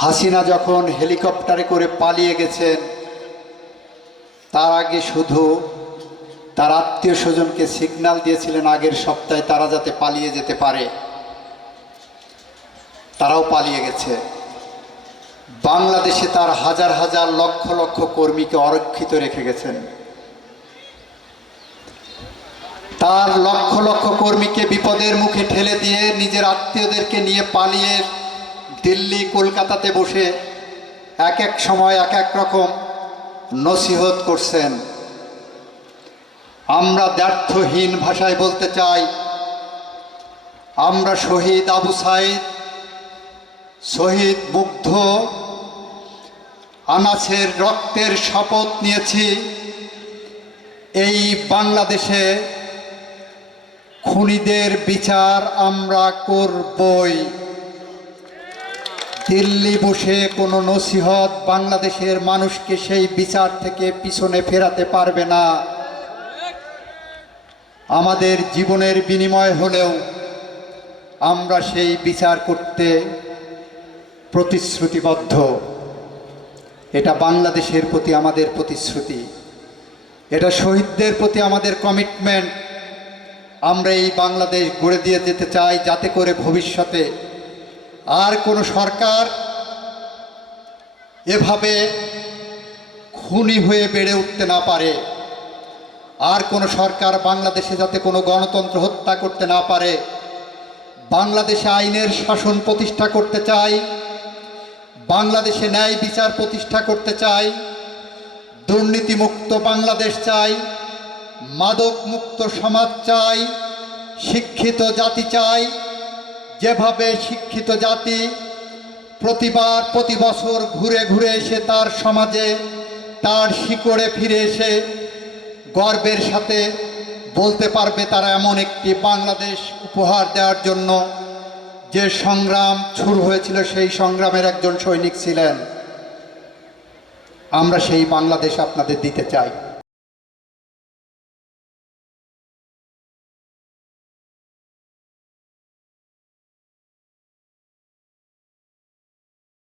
হাসিনা যখন হেলিকপ্টারে করে পালিয়ে গেছেন, তার আগে শুধু তার আত্মীয় স্বজনকে সিগন্যাল দিয়েছিলেন আগের সপ্তাহে তারা যাতে পালিয়ে যেতে পারে। তারাও পালিয়ে গেছে। বাংলাদেশে তার হাজার হাজার লক্ষ লক্ষ কর্মীকে অরক্ষিত রেখে গেছেন। তার লক্ষ লক্ষ কর্মীকে বিপদের মুখে ঠেলে দিয়ে নিজের আত্মীয়দেরকে নিয়ে পালিয়ে দিল্লি কলকাতাতে বসে এক এক সময় এক এক রকম নসিহত করছেন। আমরা দ্ব্যর্থহীন ভাষায় বলতে চাই, আমরা শহীদ আবু সাইদ, শহীদ মুগ্ধ আনাসের রক্তের শপথ নিয়েছি এই বাংলাদেশে খুনিদের বিচার আমরা করবই। দিল্লি বসে কোনো নসিহত বাংলাদেশের মানুষকে সেই বিচার থেকে পিছনে ফেরাতে পারবে না। আমাদের জীবনের বিনিময় হলেও আমরা সেই বিচার করতে প্রতিশ্রুতিবদ্ধ। এটা বাংলাদেশের প্রতি আমাদের প্রতিশ্রুতি, এটা শহীদদের প্রতি আমাদের কমিটমেন্ট। আমরা এই বাংলাদেশ গড়ে দিয়ে যেতে চাই যাতে করে ভবিষ্যতে আর কোনো সরকার এভাবে খুনি হয়ে বেড়ে উঠতে না পারে, আর কোনো সরকার বাংলাদেশে যাতে কোনো গণতন্ত্র হত্যা করতে না পারে। বাংলাদেশে আইনের শাসন প্রতিষ্ঠা করতে চাই, বাংলাদেশে ন্যায় বিচার প্রতিষ্ঠা করতে চাই, দুর্নীতিমুক্ত বাংলাদেশ চাই, মাদক মুক্ত সমাজ চাই, শিক্ষিত জাতি চাই। যেভাবে শিক্ষিত জাতি প্রতিবার প্রতি বছর ঘুরে ঘুরে এসে তার সমাজে তার শিকড়ে ফিরে এসে গর্বের সাথে বলতে পারবে তারা এমন একটি বাংলাদেশ উপহার দেওয়ার জন্য যে সংগ্রাম শুরু হয়েছিল, সেই সংগ্রামের একজন সৈনিক ছিলেন। আমরা সেই বাংলাদেশ আপনাদের দিতে চাই।